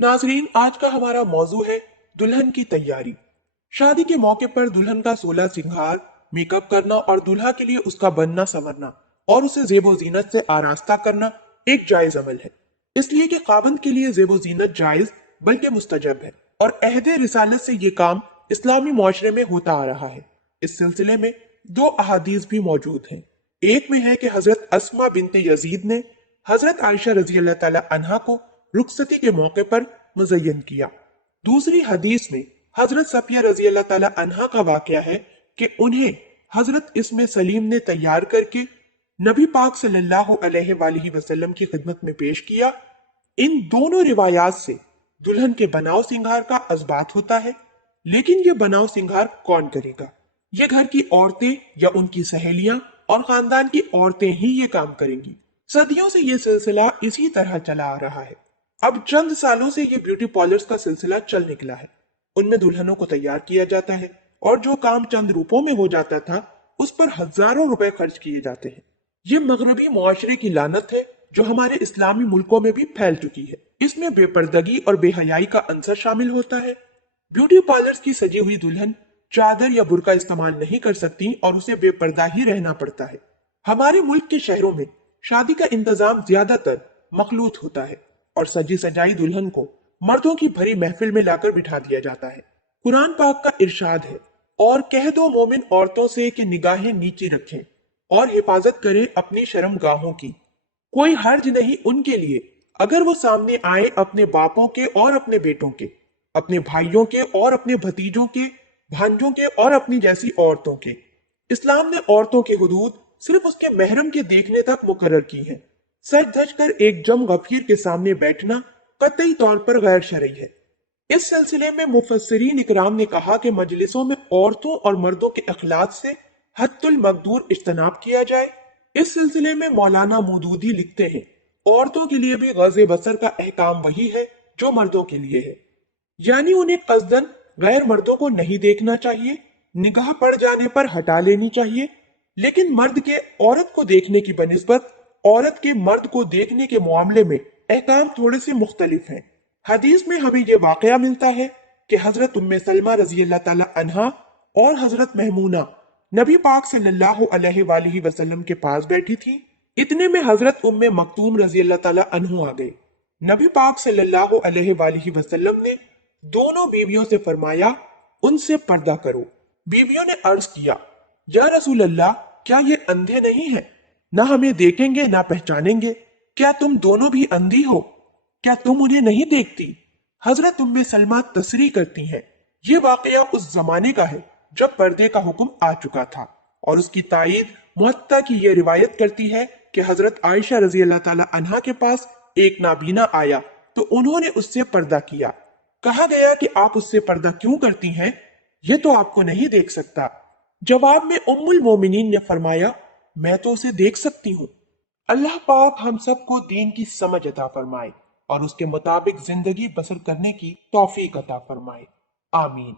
नाजरीन, आज का हमारा मौजू है दुल्हन की तैयारी। शादी के मौके पर दुल्हन का 16 सिंगार, मेकअप करना और दूल्हा के लिए उसका बनना संवरना और उसे जेबो जीनत से आरास्ता करना एक जायज अमल है। इसलिए कि खावंद के लिए जेबो जीनत जायज बल्कि मुस्तजब है और अहदे रिसालत से ये काम इस्लामी मुआशरे में होता आ रहा है। इस सिलसिले में दो अहादीस भी मौजूद हैं। एक में है कि हजरत अस्मा बिनते यजीद ने हजरत आयशा रजी अल्लाह ताला अन्हा को रुखसती के मौके पर मुज़य्यन किया। दूसरी हदीस में हजरत सफिया रजी अल्लाह ताला अन्हा का वाकया है कि उन्हें हजरत इसमें सलीम ने तैयार करके नबी पाक सल्लल्लाहु अलैहि वसल्लम की खिदमत में पेश किया। इन दोनों रिवायात से दुल्हन के बनाव सिंगार का अजबात होता है, लेकिन ये बनाव सिंगार कौन करेगा? ये घर की औरतें या उनकी सहेलियां और खानदान की औरतें ही ये काम करेंगी। सदियों से ये सिलसिला इसी तरह चला आ रहा है। अब चंद सालों से ये ब्यूटी पार्लर्स का सिलसिला चल निकला है। उनमें दुल्हनों को तैयार किया जाता है और जो काम चंद रुपयों में हो जाता था उस पर हजारों रुपए खर्च किए जाते हैं। ये मगरबी मुआशरे की लानत है जो हमारे इस्लामी मुल्कों में भी फैल चुकी है। इसमें बेपर्दगी और बेहयाई का अंसर शामिल होता है। ब्यूटी पार्लर्स की सजी हुई दुल्हन चादर या बुर्का इस्तेमाल नहीं कर सकती और उसे बेपर्दा ही रहना पड़ता है। हमारे मुल्क के शहरों में शादी का इंतजाम ज्यादातर मखलूत होता है और सजी सजाई दुल्हन को मर्दों की भरी महफिल में लाकर बिठा दिया जाता है। कुरान पाक का इरशाद है, और कह दो मोमिन औरतों से कि निगाहें नीची रखें और हिफाजत करें अपनी शर्मगाहों की। कोई हर्ज नहीं उनके लिए अगर वो सामने आए अपने बापों के और अपने बेटों के, अपने भाइयों के और अपने भतीजों के, भांजों के और अपनी जैसी औरतों के। इस्लाम ने औरतों के हुदूद सिर्फ उसके महरम के देखने तक मुकर्रर की हैं। सर धज कर एक जम गफीर के सामने बैठना कतई तौर पर गैर शरई है। इस सिलसिले में मुफस्सिरीन इकराम ने कहा कि मजलिसों में औरतों और मर्दों के अखलाक से हद्दुल मकदूर इज्तनाब किया जाए। इस सिलसिले में मौलाना मौदूदी लिखते हैं, औरतों के लिए भी गज़े बसर का अहकाम वही है जो मर्दों के लिए है, यानी उन्हें कस्दन गैर मर्दों को नहीं देखना चाहिए, निगाह पड़ जाने पर हटा लेनी चाहिए। लेकिन मर्द के औरत को देखने की बनिस्बत औरत के मर्द को देखने के मामले में अहकाम थोड़े से मुख्तलिफ हैं। हदीस में हमें यह वाकया मिलता है कि हजरत उम्मे सलमा रजी अल्लाह ताला अन्हा और हजरत महमूना नबी पाक सल्लल्लाहु अलैहि वसल्लम के पास बैठी थी। इतने में हजरत उम्मे मक्तूम रजी अल्लाह ताला अन्हु आ गए। नबी पाक सल्लल्लाहु अलैहि वसल्लम ने दोनों बीवियों से फरमाया, उनसे पर्दा करो। बीवियों ने अर्ज किया, या रसूल अल्लाह, क्या ये अंधे नहीं हैं? ना हमें देखेंगे ना पहचानेंगे। क्या तुम दोनों भी अंधी हो? क्या तुम उन्हें नहीं देखती? हजरत उम्मे सलमा तसरी करती हैं, ये वाकया उस जमाने का है जब पर्दे का हुक्म आ चुका था, और उसकी तायीद मुअत्ता की ये रिवायत करती है कि हजरत आयशा रजी अल्लाह ताला अन्हा के पास एक नाबीना आया तो उन्होंने उससे पर्दा किया। कहा गया कि आप उससे पर्दा क्यों करती हैं? ये तो आपको नहीं देख सकता। जवाब में उम्मुल मोमिनीन ने फरमाया, मैं तो उसे देख सकती हूँ। अल्लाह पाक हम सबको दीन की समझ अता फरमाए और उसके मुताबिक जिंदगी बसर करने की तौफीक अता फरमाए। आमीन।